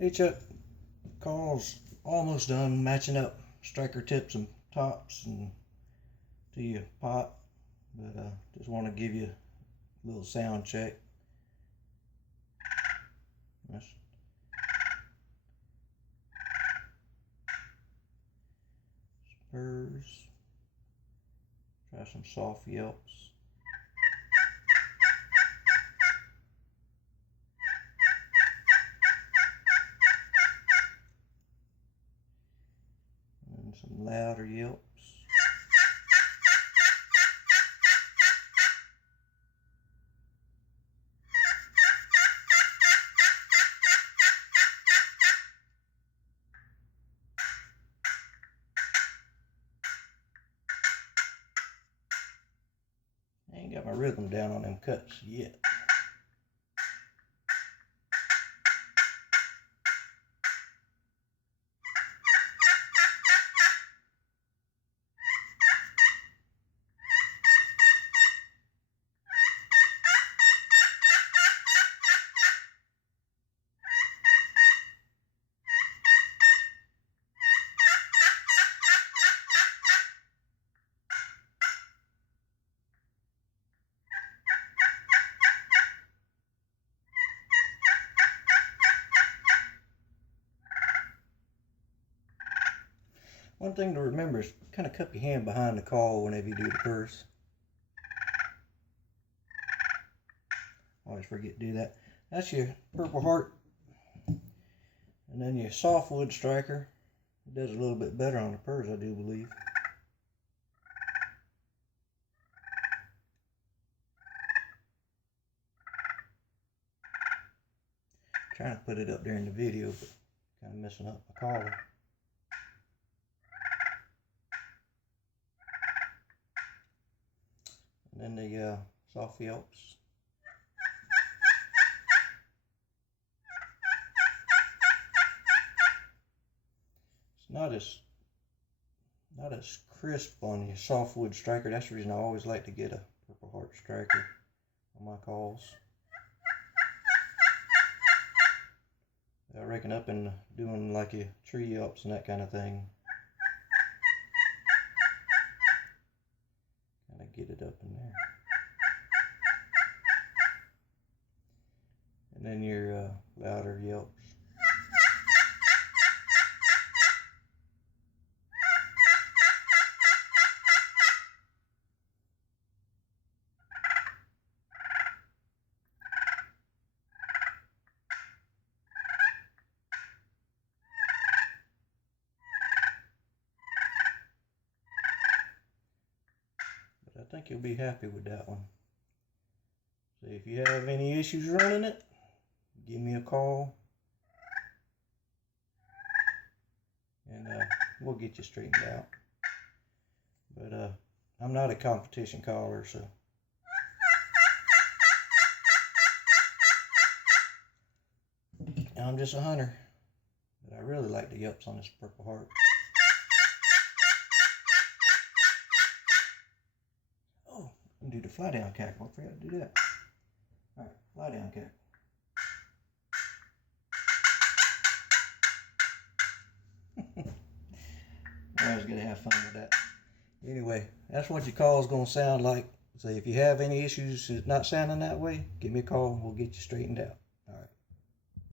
Hey Chuck, calls almost done matching up striker tips and tops and to your pot, but just want to give you a little sound check. That's spurs. Try some soft yelps. And some louder yelps. I ain't got my rhythm down on them cuts yet. One thing to remember is kind of cup your hand behind the call whenever you do the purse. Always forget to do that. That's your Purple Heart. And then your softwood striker. It does a little bit better on the purse, I do believe. Trying to put it up there in the video, but kind of messing up my collar. And then the soft yelps. It's not as crisp on your softwood striker. That's the reason I always like to get a Purple Heart striker on my calls. I reckon up in doing like your tree yelps and that kind of thing. Kind of get it up in there. And then your louder yelps. I think you'll be happy with that one. So if you have any issues running it, give me a call and we'll get you straightened out. But I'm not a competition caller, so I'm just a hunter. But I really like the yelps on this Purple Heart. Do the fly down cack. I forgot to do that. Alright, fly down cack. I was gonna have fun with that. Anyway, that's what your call is gonna sound like. So if you have any issues not sounding that way, give me a call and we'll get you straightened out.